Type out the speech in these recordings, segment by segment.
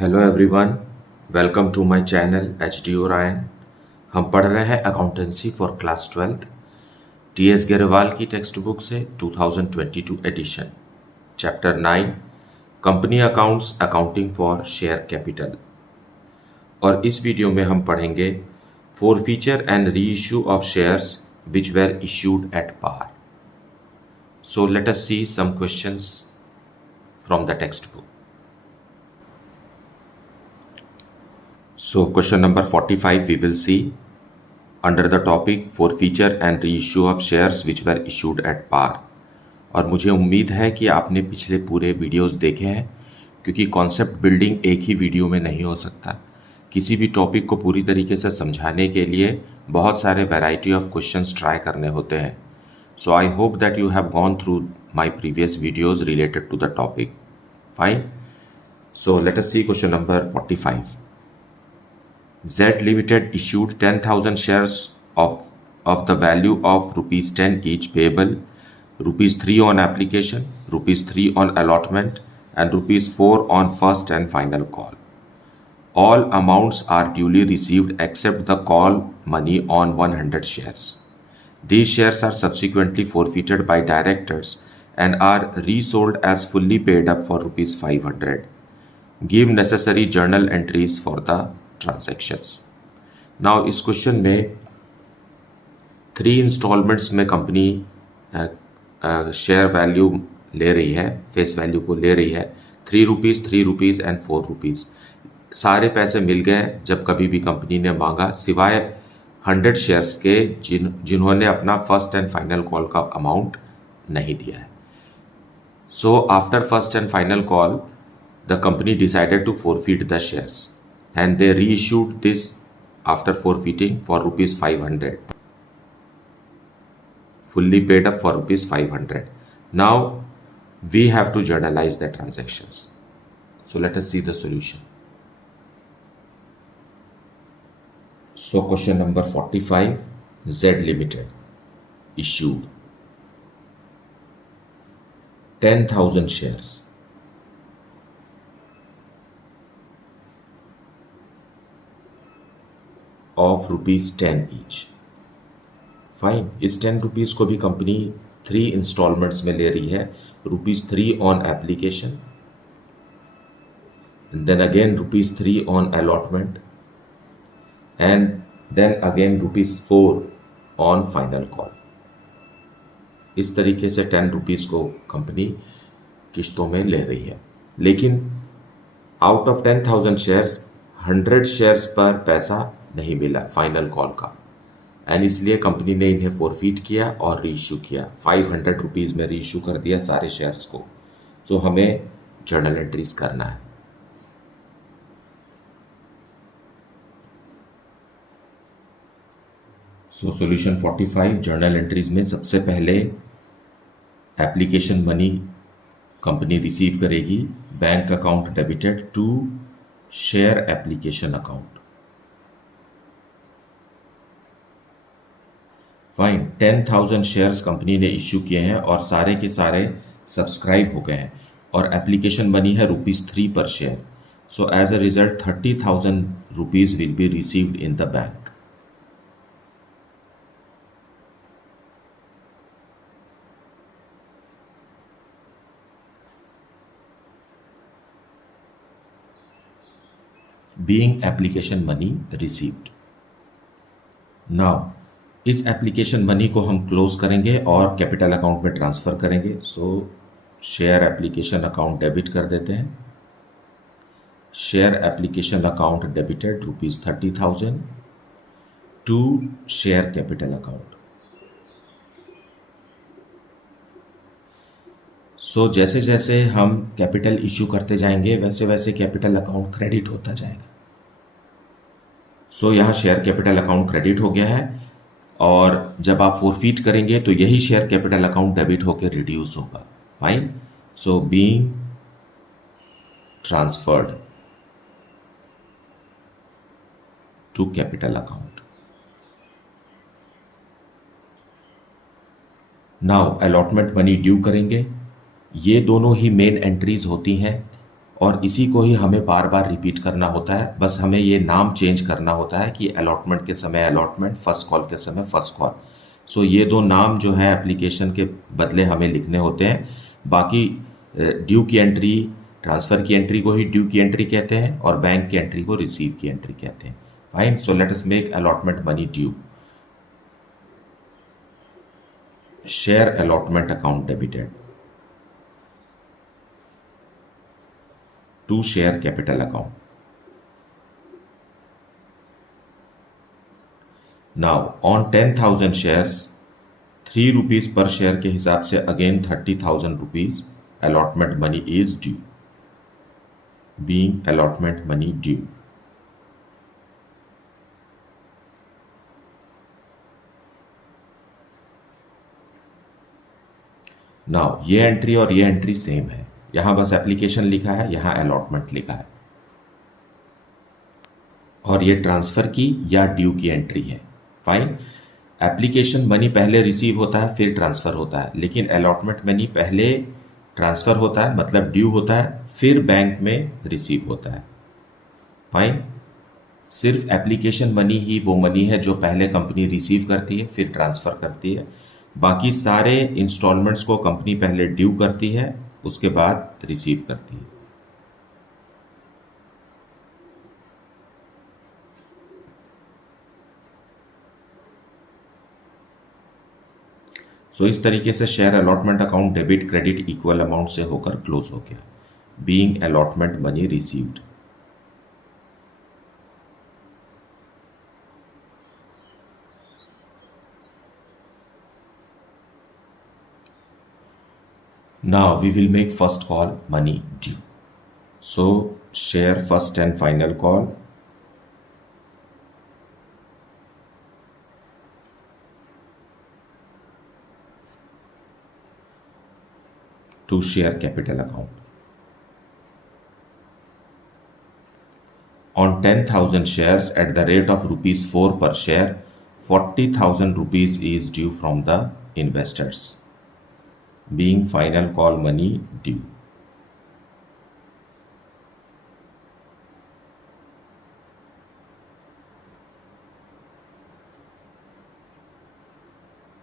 Hello everyone, welcome to my channel HD Orion. हम पढ़ रहे हैं accountancy for class 12 TS Grewal की टेक्स्ट बुक से 2022 edition, chapter 9 company accounts accounting for share capital. और इस वीडियो में हम पढ़ेंगे forfeiture and reissue of shares which were issued at par. So let us see some questions from the text book. So question number 45 we will see under the topic forfeiture and reissue of shares which were issued at par। और मुझे उम्मीद है कि आपने पिछले पूरे videos देखे हैं, क्योंकि कॉन्सेप्ट बिल्डिंग एक ही वीडियो में नहीं हो सकता। किसी भी टॉपिक को पूरी तरीके से समझाने के लिए बहुत सारे वैरायटी ऑफ क्वेश्चंस ट्राई करने होते हैं। So I hope that you have gone through my previous videos related to the topic. Fine, so let us see question number 45। Z Limited issued 10,000 shares of the value of rupees 10 each, payable rupees 3 on application, rupees 3 on allotment, and rupees 4 on first and final call. All amounts are duly received except the call money on 100 shares. These shares are subsequently forfeited by directors and are resold as fully paid up for rupees 500. Give necessary journal entries for the transactions. Now इस question में 3 installments में company share value ले रही है, face value को ले रही है 3 रुपीज़, 3 रुपीज़ एंड 4 रुपीज़। सारे पैसे मिल गए जब कभी भी कंपनी ने मांगा, सिवाय 100 शेयर्स के जिन्होंने अपना फर्स्ट एंड फाइनल कॉल का अमाउंट नहीं दिया है। So after first and final call the company decided to forfeit the shares and they reissued this after forfeiting for rupees 500, fully paid up for rupees 500. Now we have to journalize the transactions. So let us see the solution. So question number 45, Z Limited issued 10,000 shares of rupees 10 each. Fine, इस 10 rupees को भी company 3 installments में ले रही है, rupees 3 on application, then again rupees 3 on allotment, and then again rupees 4 on final call. इस तरीके से 10 रुपीज़ को कंपनी किश्तों में ले रही है। लेकिन आउट ऑफ 10,000 शेयर्स 100 शेयर्स पर पैसा नहीं मिला फाइनल कॉल का, एंड इसलिए कंपनी ने इन्हें फॉरफीट किया और रीइश्यू किया। 500 रुपीज़ में रीइश्यू कर दिया सारे शेयर्स को। सो हमें जर्नल एंट्रीज करना है। सो सॉल्यूशन 45 जर्नल एंट्रीज में सबसे पहले एप्लीकेशन मनी कंपनी रिसीव करेगी, bank account debited to share application account. Fine, 10,000 shares company ने इश्यू किए हैं और सारे के सारे सब्सक्राइब हो गए हैं, और एप्लीकेशन मनी है रुपीज़ 3 पर share. So as a result 30,000 rupees will be received in the bank. Being application money received. Now इस एप्लीकेशन मनी को हम क्लोज करेंगे और कैपिटल अकाउंट में ट्रांसफ़र करेंगे। So share application account debit कर देते हैं। Share application account debited rupees 30,000 to share capital account. So जैसे जैसे हम कैपिटल इश्यू करते जाएंगे वैसे वैसे कैपिटल अकाउंट क्रेडिट होता जाएगा। सो यहाँ शेयर कैपिटल अकाउंट क्रेडिट हो गया है, और जब आप फॉरफीट करेंगे तो यही शेयर कैपिटल अकाउंट डेबिट होकर रिड्यूस होगा। Fine, so being transferred to capital account. Now allotment money due करेंगे। ये दोनों ही मेन एंट्रीज होती हैं और इसी को ही हमें बार बार रिपीट करना होता है। बस हमें ये नाम चेंज करना होता है कि अलॉटमेंट के समय अलॉटमेंट, फर्स्ट कॉल के समय फर्स्ट कॉल। सो ये दो नाम जो है एप्लीकेशन के बदले हमें लिखने होते हैं। बाकी ड्यू की एंट्री, ट्रांसफ़र की एंट्री को ही ड्यू की एंट्री कहते हैं और बैंक की एंट्री को रिसीव की एंट्री कहते हैं। Fine, so let us make allotment money due. Share allotment account debited to share capital account. Now on 10,000 shares 3 rupees पर शेयर के हिसाब से again 30,000 rupees allotment money is due, being allotment money due. Now ये entry और ये entry same है, यहां बस एप्लीकेशन लिखा है, यहां अलॉटमेंट लिखा है, और ये ट्रांसफर की या ड्यू की एंट्री है। फाइन, एप्लीकेशन मनी पहले रिसीव होता है फिर ट्रांसफर होता है, लेकिन अलॉटमेंट मनी पहले ट्रांसफर होता है मतलब ड्यू होता है, फिर बैंक में रिसीव होता है। फाइन, सिर्फ एप्लीकेशन मनी ही वो मनी है जो पहले कंपनी रिसीव करती है फिर ट्रांसफर करती है। बाकी सारे इंस्टॉलमेंट्स को कंपनी पहले ड्यू करती है उसके बाद रिसीव करती है। सो इस तरीके से share allotment account debit credit equal amount से होकर क्लोज हो गया, being allotment money received. Now we will make first call money due. So share first and final call to share capital account. On 10,000 shares at the rate of rupees 4 per share, 40,000 rupees is due from the investors, being final call money due.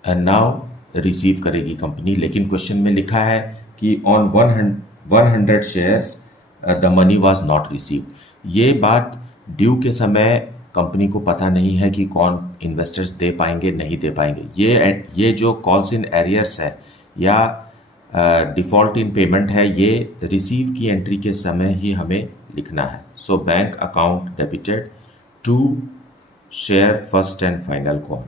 And now receive करेगी company, लेकिन question में लिखा है कि on 100 shares the money was not received. ये बात due के समय कंपनी को पता नहीं है कि कौन इन्वेस्टर्स दे पाएंगे नहीं दे पाएंगे। ये जो कॉल्स इन एरियर्स है या डिफ़ॉल्ट इन पेमेंट है, ये रिसीव की एंट्री के समय ही हमें लिखना है। सो bank account debited to share first and final call.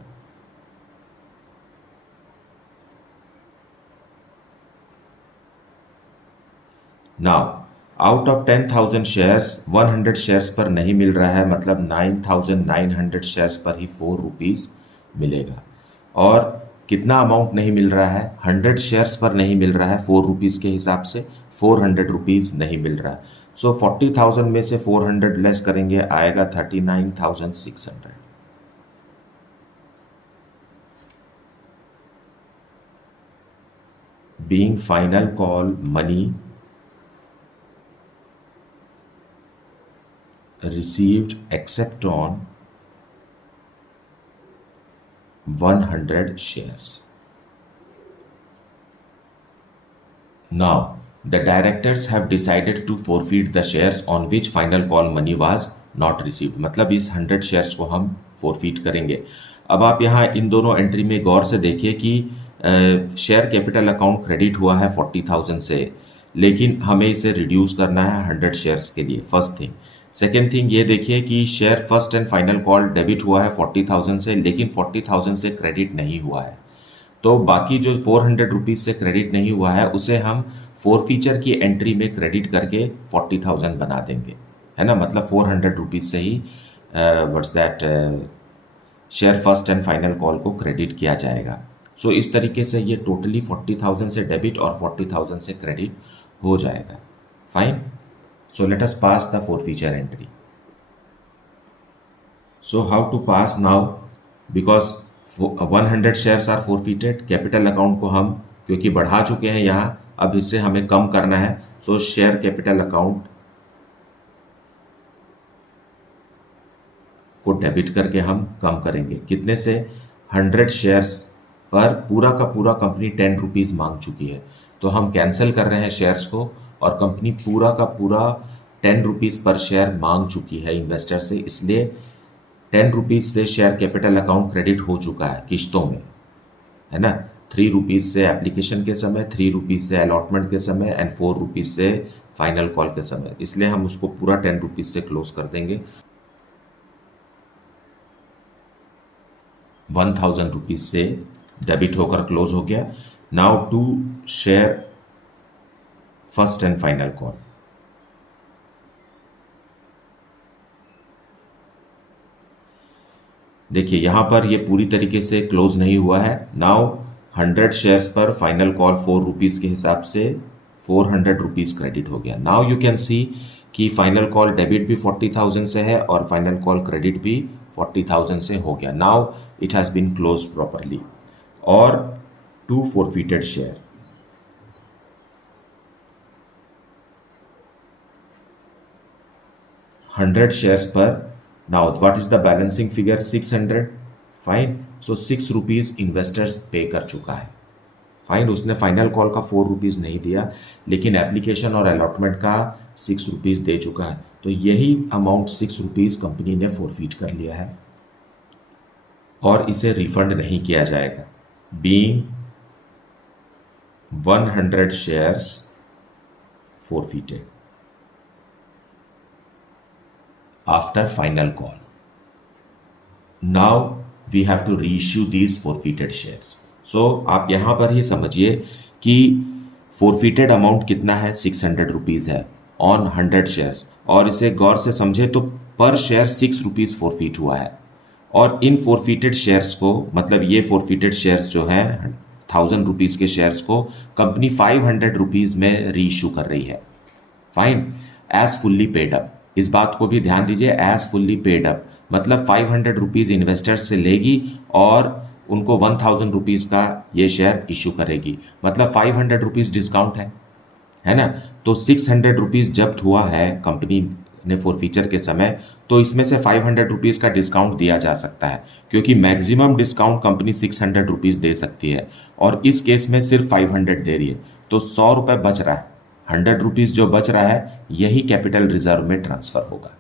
Now out of 10,000 shares 100 shares पर नहीं मिल रहा है, मतलब 9,900 शेयर्स पर ही 4 रुपीज़ मिलेगा। और कितना अमाउंट नहीं मिल रहा है, 100 शेयर्स पर नहीं मिल रहा है 4 रुपीज़ के हिसाब से 400 रुपीज़ नहीं मिल रहा है। सो 40,000 में से 400 लेस करेंगे, आएगा 39,600। Being final call money received except on 100 shares. Now the directors have decided to forfeit the shares on which final call money was not received. मतलब इस 100 शेयर्स को हम forfeit करेंगे। अब आप यहाँ इन दोनों एंट्री में गौर से देखिए कि शेयर कैपिटल अकाउंट क्रेडिट हुआ है 40,000 से, लेकिन हमें इसे रिड्यूस करना है 100 शेयर्स के लिए, फर्स्ट थिंग। सेकेंड थिंग ये देखिए कि share first and final call debit हुआ है 40,000 से, लेकिन 40,000 से क्रेडिट नहीं हुआ है। तो बाकी जो 400 रुपीज़ से क्रेडिट नहीं हुआ है उसे हम फोरफीचर की एंट्री में क्रेडिट करके 40,000 बना देंगे, है ना। मतलब 400 रुपीज़ से ही what's that share first and final call को क्रेडिट किया जाएगा। सो इस तरीके से ये टोटली 40,000 से डेबिट और 40,000 से क्रेडिट हो जाएगा। Fine, so let us pass the forfeiture entry. So how to pass now, because 100 shares are forfeited, capital account को हम क्योंकि बढ़ा चुके हैं यहाँ, अब इससे हमें कम करना है। सो शेयर कैपिटल अकाउंट को डेबिट करके हम कम करेंगे। कितने से? 100 शेयर्स पर पूरा का पूरा कंपनी 10 रुपीज़ मांग चुकी है, तो हम कैंसिल कर रहे हैं शेयर्स को, और कंपनी पूरा का पूरा 10 रुपीज़ पर शेयर मांग चुकी है इन्वेस्टर से, इसलिए 10 रुपीज़ से शेयर कैपिटल अकाउंट क्रेडिट हो चुका है किश्तों में, है ना। 3 रुपीज़ से एप्लीकेशन के समय, 3 रुपीज़ से अलॉटमेंट के समय एंड 4 रुपीज़ से फाइनल कॉल के समय, इसलिए हम उसको पूरा 10 रुपीज़ से क्लोज कर देंगे। 1000 रुपीज़ से डेबिट होकर क्लोज हो गया। Now to share first and final call. देखिए यहां पर ये पूरी तरीके से क्लोज नहीं हुआ है। नाउ 100 शेयर्स पर फाइनल कॉल 4 रुपीज़ के हिसाब से 400 रुपीज़ क्रेडिट हो गया। नाउ यू कैन सी कि फाइनल कॉल डेबिट भी 40,000 से है और फाइनल कॉल क्रेडिट भी 40,000 से हो गया। Now it has been close properly. और 2 forfeited शेयर, $100 शेयर्स पर। Now what is the balancing figure? 600। Fine, so 6 rupees investors pay कर चुका है। फाइन, उसने फाइनल कॉल का 4 रुपीज़ नहीं दिया, लेकिन एप्लीकेशन और अलॉटमेंट का 6 रुपीज़ दे चुका है, तो यही अमाउंट 6 रुपीज़ कंपनी ने फोरफीट कर लिया है और इसे रिफंड नहीं किया जाएगा। Being 100 shares forfeited after final call. Now we have to reissue these forfeited shares. So आप यहां पर ही समझिए कि forfeited अमाउंट कितना है? 600 रुपीज़ है ऑन 100 शेयर्स, और इसे गौर से समझे तो पर शेयर 6 रुपीज़ फोरफीट हुआ है। और इन फोरफीटेड शेयर्स को, मतलब ये फोरफीटेड शेयर्स जो हैं 1000 रुपीज़ के शेयर्स को कंपनी 500 रुपीज़ में रीइशू कर रही है। Fine, as fully paid up. इस बात को भी ध्यान दीजिए, एज फुल्ली पेड अप मतलब 500 रुपीज़ इन्वेस्टर्स से लेगी और उनको 1000 रुपीज़ का ये शेयर इशू करेगी, मतलब 500 रुपीज़ डिस्काउंट है ना। तो 600 रुपीज़ जब्त हुआ है कंपनी ने फोरफीचर के समय, तो इसमें से 500 रुपीज़ का डिस्काउंट दिया जा सकता है, क्योंकि मैक्सिमम डिस्काउंट कंपनी 600 रुपीज़ दे सकती है, और इस केस में सिर्फ 500 दे रही है, तो 100 रुपये बच रहा है। 100 रुपीज़ जो बच रहा है यही कैपिटल रिजर्व में ट्रांसफर होगा।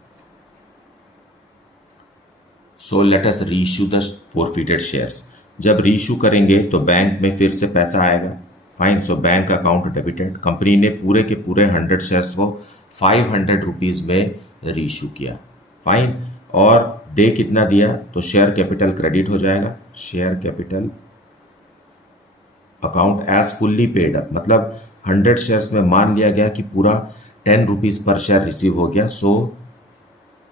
So let us reissue the forfeited shares. जब रीइश्यू करेंगे तो बैंक में फिर से पैसा आएगा। Fine, so bank account debited. Company ने पूरे के पूरे 100 शेयर्स को 500 रुपीज़ में रीइश्यू किया। फाइन, और दे कितना दिया? तो शेयर कैपिटल क्रेडिट हो जाएगा। Share capital account as fully paid up, मतलब 100 शेयर्स में मान लिया गया कि पूरा 10 रुपीज़ पर शेयर रिसीव हो गया, सो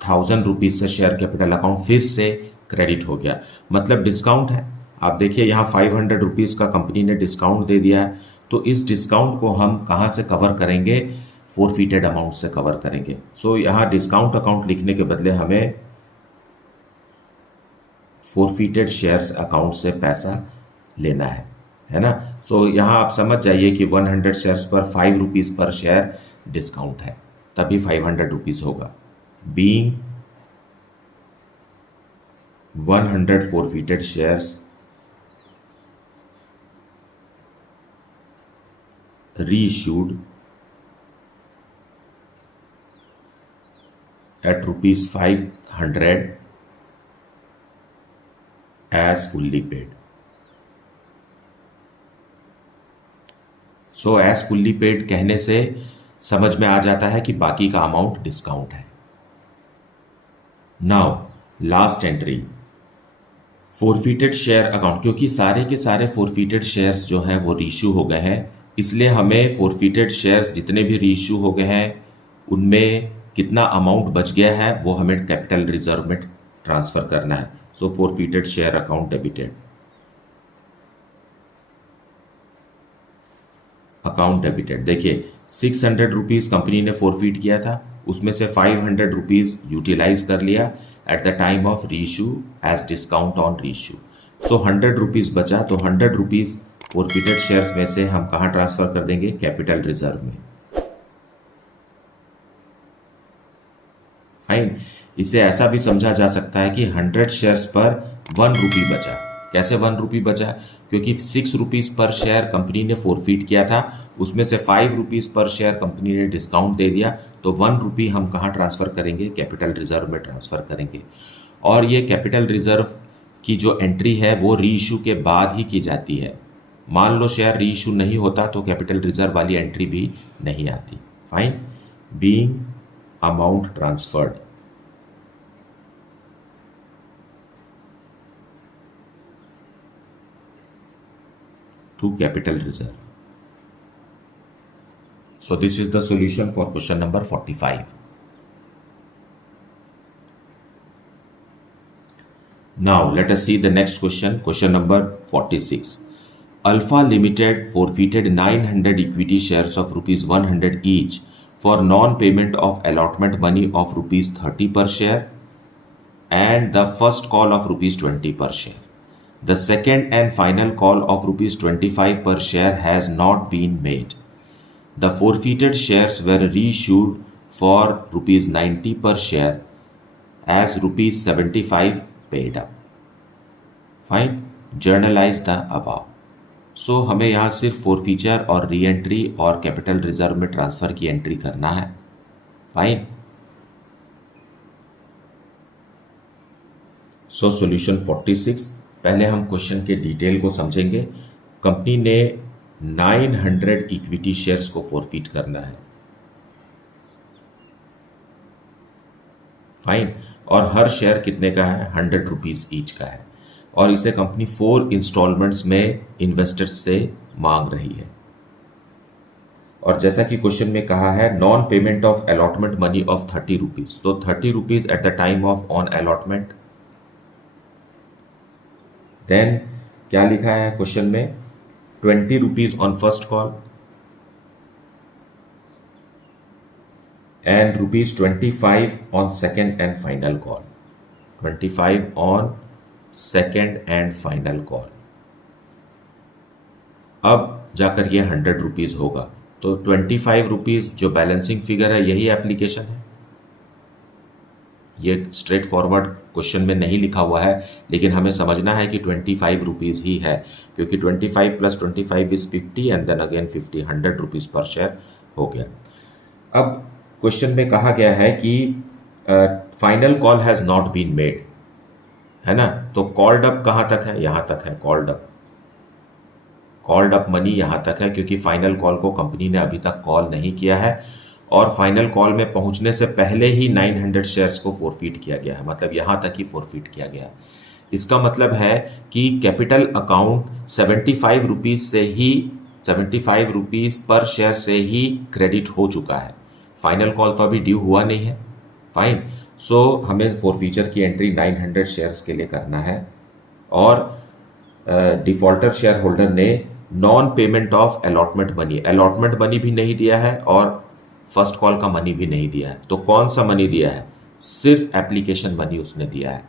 1000 रुपीज़ से शेयर कैपिटल अकाउंट फिर से क्रेडिट हो गया, मतलब डिस्काउंट है। आप देखिए यहाँ 500 रुपीज़ का कंपनी ने डिस्काउंट दे दिया है, तो इस डिस्काउंट को हम कहाँ से कवर करेंगे? फोरफीटेड अमाउंट से कवर करेंगे। सो यहाँ डिस्काउंट अकाउंट लिखने के बदले हमें फोरफीटेड शेयर्स अकाउंट से पैसा लेना है ना। सो यहाँ आप समझ जाइए कि 100 शेयर्स पर 5 रुपीज़ पर शेयर डिस्काउंट है, तभी 500 रुपीज़ होगा। Being 100 forfeited shares reissued at rupees 500 as fully paid. So as fully paid कहने से समझ में आ जाता है कि बाकी का अमाउंट डिस्काउंट है। Now last entry, forfeited share account. क्योंकि सारे के सारे फोरफीटेड शेयर्स जो हैं वो रीइश्यू हो गए हैं, इसलिए हमें फोरफीटेड शेयर्स जितने भी रीइश्यू हो गए हैं उनमें कितना अमाउंट बच गया है वो हमें कैपिटल रिजर्व में ट्रांसफर करना है। So forfeited share account debited, account debited. देखिए 600 रुपीज़ कंपनी ने फोरफीट किया था, उसमें से 500 रुपीज़ यूटिलाइज कर लिया at the time of reissue as discount on reissue. So 100 rupees बचा, तो 100 रुपीज़ फोरफीटेड शेयर्स में से हम कहाँ ट्रांसफर कर देंगे? कैपिटल रिजर्व में। फाइन, इसे ऐसा भी समझा जा सकता है कि 100 शेयर्स पर 1 रुपी बचा। कैसे 1 रुपी बचा? क्योंकि 6 रुपीज़ पर शेयर कंपनी ने फोरफीट किया था, उसमें से 5 रुपीज़ पर शेयर कंपनी ने डिस्काउंट दे दिया, तो 1 रुपी हम कहाँ ट्रांसफ़र करेंगे? कैपिटल रिजर्व में ट्रांसफ़र करेंगे। और ये कैपिटल रिजर्व की जो एंट्री है वो री इशू के बाद ही की जाती है। मान लो शेयर री इशू नहीं होता तो कैपिटल रिजर्व वाली एंट्री भी नहीं आती। Fine. Being amount transferred to capital reserve. So this is the solution for question number 45. Now let us see the next question, question number 46. Alpha Limited forfeited 900 equity shares of rupees 100 each for non-payment of allotment money of rupees 30 per share and the first call of rupees 20 per share. The second and final call of rupees 25 per share has not been made. The forfeited shares were reissued for rupees 90 per share as rupees 75 paid up. Fine. Journalize the above. So हमें यहाँ सिर्फ forfeiture और re entry और capital reserve में transfer की entry करना है। Fine. So solution 46। पहले हम क्वेश्चन के डिटेल को समझेंगे। कंपनी ने 900 इक्विटी शेयर्स को फोरफीट करना है। फाइन। और हर शेयर कितने का है? 100 रुपीज ईच का है और इसे कंपनी 4 इंस्टॉलमेंट्स में इन्वेस्टर्स से मांग रही है। और जैसा कि क्वेश्चन में कहा है non payment of allotment money of 30 rupees, तो 30 rupees at the time of on allotment. Then क्या लिखा है क्वेश्चन में? 20 rupees on first call and rupees 25 on second and final call. 25 on second and final call. अब जाकर ये 100 rupees होगा, तो 25 रुपीज जो बैलेंसिंग फिगर है यही एप्लीकेशन है। ये स्ट्रेट फॉरवर्ड क्वेश्चन में नहीं लिखा हुआ है, लेकिन हमें समझना है कि 25 रुपीज़ ही है, क्योंकि 25 + 25 is 50 and then again 50, 100 rupees पर शेयर हो गया। अब क्वेश्चन में कहा गया है कि final call has not been made, है ना? तो कॉल्ड अप कहाँ तक है? यहाँ तक है called up. Called up money यहाँ तक है, क्योंकि फाइनल कॉल को कंपनी ने अभी तक कॉल नहीं किया है और फाइनल कॉल में पहुंचने से पहले ही 900 शेयर्स को फोरफीट किया गया है, मतलब यहां तक ही फोरफीट किया गया है। इसका मतलब है कि कैपिटल अकाउंट 75 रुपीज से ही 75 रुपीज पर शेयर से ही क्रेडिट हो चुका है। फाइनल कॉल तो अभी ड्यू हुआ नहीं है। फाइन। सो हमें फोरफीचर की एंट्री 900 शेयर्स के लिए करना है और डिफॉल्टर शेयर होल्डर ने non payment of allotment money भी नहीं दिया है और फर्स्ट कॉल का मनी भी नहीं दिया है। तो कौन सा मनी दिया है? सिर्फ एप्लीकेशन मनी उसने दिया है।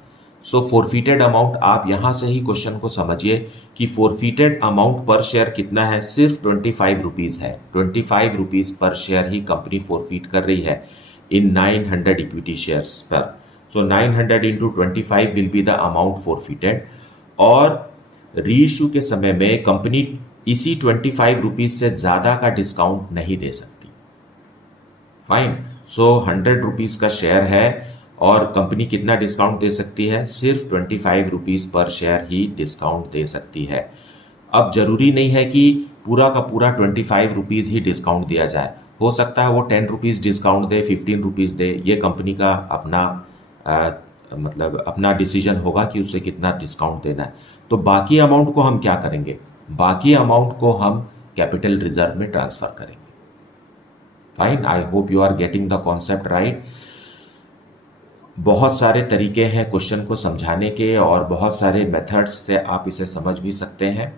सो फोरफीटेड अमाउंट, आप यहां से ही क्वेश्चन को समझिए कि फोरफीटेड अमाउंट पर शेयर कितना है? सिर्फ 25 रुपीज है। 25 रुपीज पर शेयर ही कंपनी फोरफीट कर रही है इन 900 इक्विटी शेयर्स पर। So 900 into 25 will be the amount forfeited और री इशू के समय में कंपनी इसी 25 रुपीज से ज्यादा का डिस्काउंट नहीं दे सकती। फाइन। सो 100 रुपीज का शेयर है और कंपनी कितना डिस्काउंट दे सकती है? सिर्फ 25 रुपीज पर शेयर ही डिस्काउंट दे सकती है। अब जरूरी नहीं है कि पूरा का पूरा 25 रुपीज ही डिस्काउंट दिया जाए, हो सकता है वो 10 रुपीज डिस्काउंट दे, 15 रुपीज दे। ये कंपनी का अपना मतलब अपना डिसीजन होगा कि उसे कितना डिस्काउंट देना है। तो बाकी अमाउंट को हम क्या करेंगे? बाकी अमाउंट को हम कैपिटल रिजर्व में ट्रांसफर करेंगे। Fine. I hope you are getting the concept right. बहुत सारे तरीके हैं क्वेश्चन को समझाने के और बहुत सारे मेथड्स से आप इसे समझ भी सकते हैं।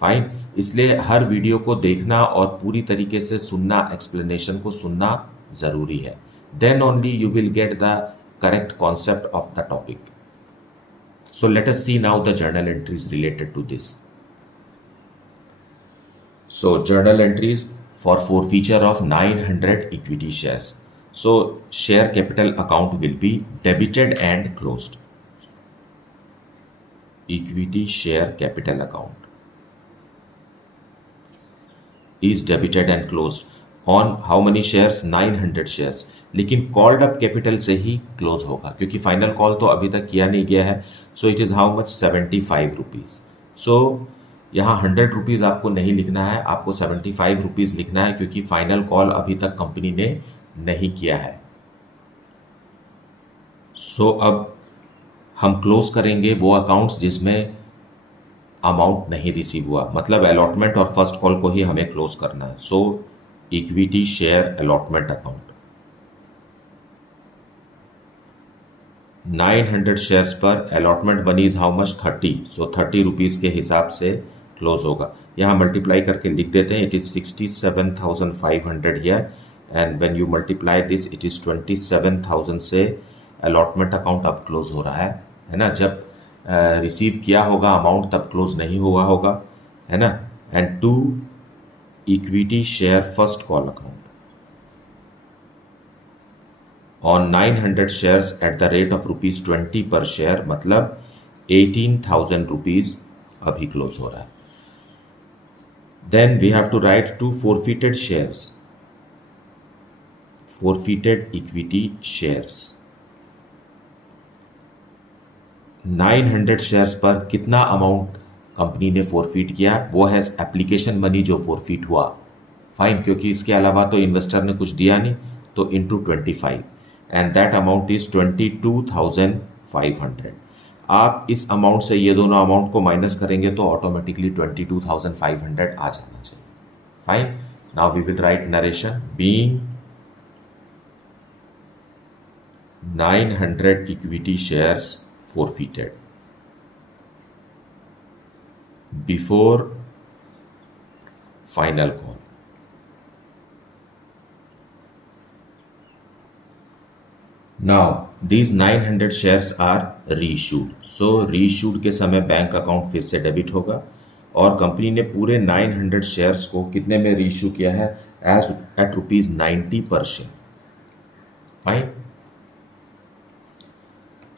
फाइन। इसलिए हर वीडियो को देखना और पूरी तरीके से सुनना, एक्सप्लेनेशन को सुनना जरूरी है। Then only you will get the correct concept of the topic. So let us see now the journal entries related to this. So journal entries for forfeiture of 900 equity shares. So share capital account will be debited and closed. Equity share capital account is debited and closed on how many shares? 900 shares. लेकिन called up capital से ही close होगा क्योंकि final call तो अभी तक किया नहीं गया है. So it is how much? 75 rupees. So यहाँ 100 रुपीज आपको नहीं लिखना है, आपको 75 रुपीज लिखना है क्योंकि फाइनल कॉल अभी तक कंपनी ने नहीं किया है. सो अब हम क्लोज करेंगे वो अकाउंट्स जिसमें अमाउंट नहीं रिसीव हुआ, मतलब अलॉटमेंट और फर्स्ट कॉल को ही हमें क्लोज करना है. So equity share allotment account 900 shares पर allotment money is how much? 30. So 30 rupees के हिसाब से क्लोज होगा. यहाँ मल्टीप्लाई करके लिख देते हैं. It is 67,500 here and when you multiply this it is 27,000 से अलॉटमेंट अकाउंट अब क्लोज हो रहा है ना. जब रिसीव किया होगा अमाउंट तब क्लोज नहीं हुआ होगा, है ना. And to equity share first call account on 900 shares at the rate of ₹20 पर शेयर, मतलब 18,000 रुपीज अभी क्लोज हो रहा है. Then we have to write to forfeited shares, forfeited equity shares. 900 shares पर कितना अमाउंट कंपनी ने फोरफिट किया? वो है एप्लीकेशन मनी जो फोरफिट हुआ. फाइन, क्योंकि इसके अलावा तो इन्वेस्टर ने कुछ दिया नहीं, तो into 25 and that amount is 22,500. आप इस अमाउंट से ये दोनों अमाउंट को माइनस करेंगे तो ऑटोमेटिकली 22,500 आ जाना चाहिए. Fine, now we will write narration. Being 900 equity shares forfeited before final call. Now these 900 shares are reissued. So reissued के समय बैंक अकाउंट फिर से डेबिट होगा और कंपनी ने पूरे 900 शेयर्स को कितने में रीइश्यू किया है? एज एट ₹90 पर share. Fine.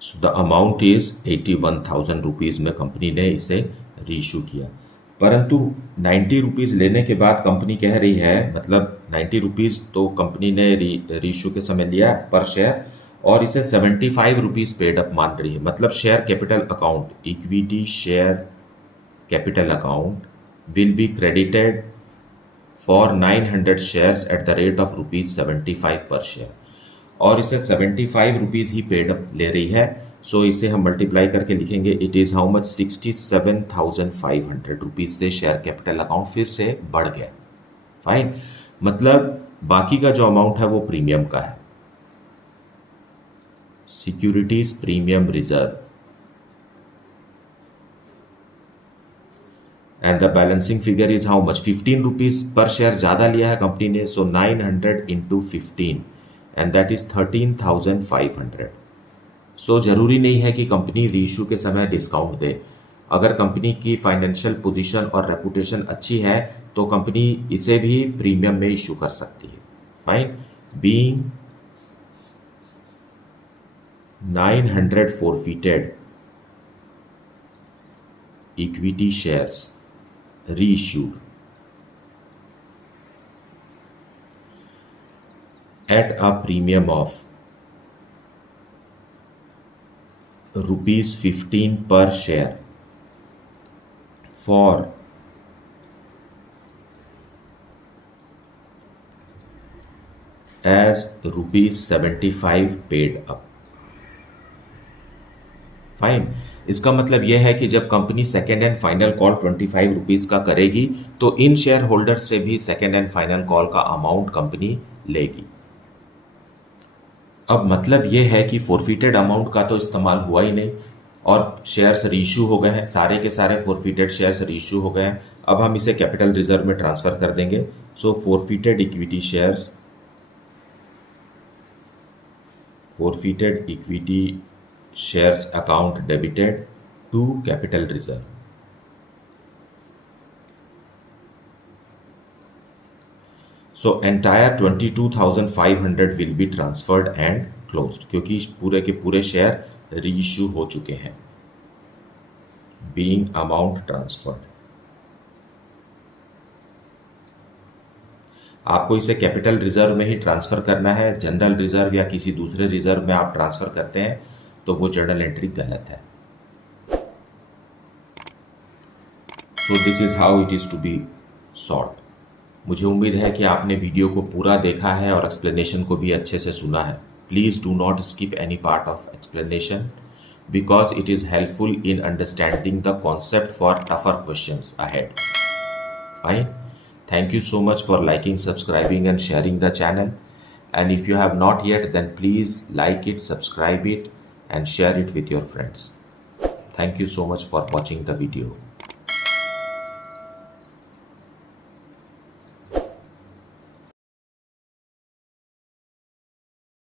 So the amount is 81,000 rupees में कंपनी ने इसे रीइश्यू किया. परंतु 90 रुपीज़ लेने के बाद कंपनी कह रही है, मतलब 90 रुपीज़ तो कंपनी ने रीइश्यू के समय लिया पर शेयर और इसे 75 रुपीज़ पेड अप मान रही है. मतलब share capital account, equity share capital account will be credited for 900 shares at the rate of ₹75 पर शेयर और इसे 75 रुपीज़ ही पेड अप ले रही है. सो इसे हम मल्टीप्लाई करके लिखेंगे. It is how much? 67,500 rupees से शेयर कैपिटल अकाउंट फिर से बढ़ गया. फाइन, मतलब बाकी का जो अमाउंट है वो प्रीमियम का है. Securities premium reserve and the balancing figure is how much? 15 rupees पर शेयर ज़्यादा लिया है कंपनी ने. सो 900 इंटू 15 एंड दैट इज 13,500. सो जरूरी नहीं है कि कंपनी रीइश्यू के समय डिस्काउंट दे. अगर कंपनी की फाइनेंशियल पोजीशन और रेपुटेशन अच्छी है तो कंपनी इसे भी प्रीमियम में इश्यू कर सकती है. Fine. Being 900 forfeited equity shares reissued at a premium of ₹15 per share for as ₹75 paid up. Fine. इसका मतलब यह है कि जब company second and final call 25 rupees का करेगी तो इन शेयर होल्डर से भी सेकेंड एंड फाइनल कॉल का अमाउंट कंपनी लेगी. अब मतलब यह है कि फोरफिटेड अमाउंट का तो इस्तेमाल हुआ ही नहीं और शेयर्स रीइश्यू हो गए हैं. सारे के सारे फोरफिटेड शेयर्स रीइश्यू हो गए हैं. अब हम इसे कैपिटल रिजर्व में ट्रांसफर कर देंगे. So forfeited equity shares, forfeited equity shares account debited to capital reserve. So entire 22,500 will be transferred and closed, क्योंकि पूरे के पूरे शेयर री इश्यू हो चुके हैं. बीइंग अमाउंट ट्रांसफर्ड, आपको इसे कैपिटल रिजर्व में ही ट्रांसफर करना है. जनरल रिजर्व या किसी दूसरे रिजर्व में आप ट्रांसफर करते हैं तो वो जर्नल एंट्री गलत है. So this is how it is to be solved. मुझे उम्मीद है कि आपने वीडियो को पूरा देखा है और एक्सप्लेनेशन को भी अच्छे से सुना है. Please do not skip any part of explanation because it is helpful in understanding the concept for tougher questions ahead. Fine. Thank you so much for liking, subscribing and sharing the channel. And if you have not yet, then please like it, subscribe it and share it with your friends. Thank you so much for watching the video.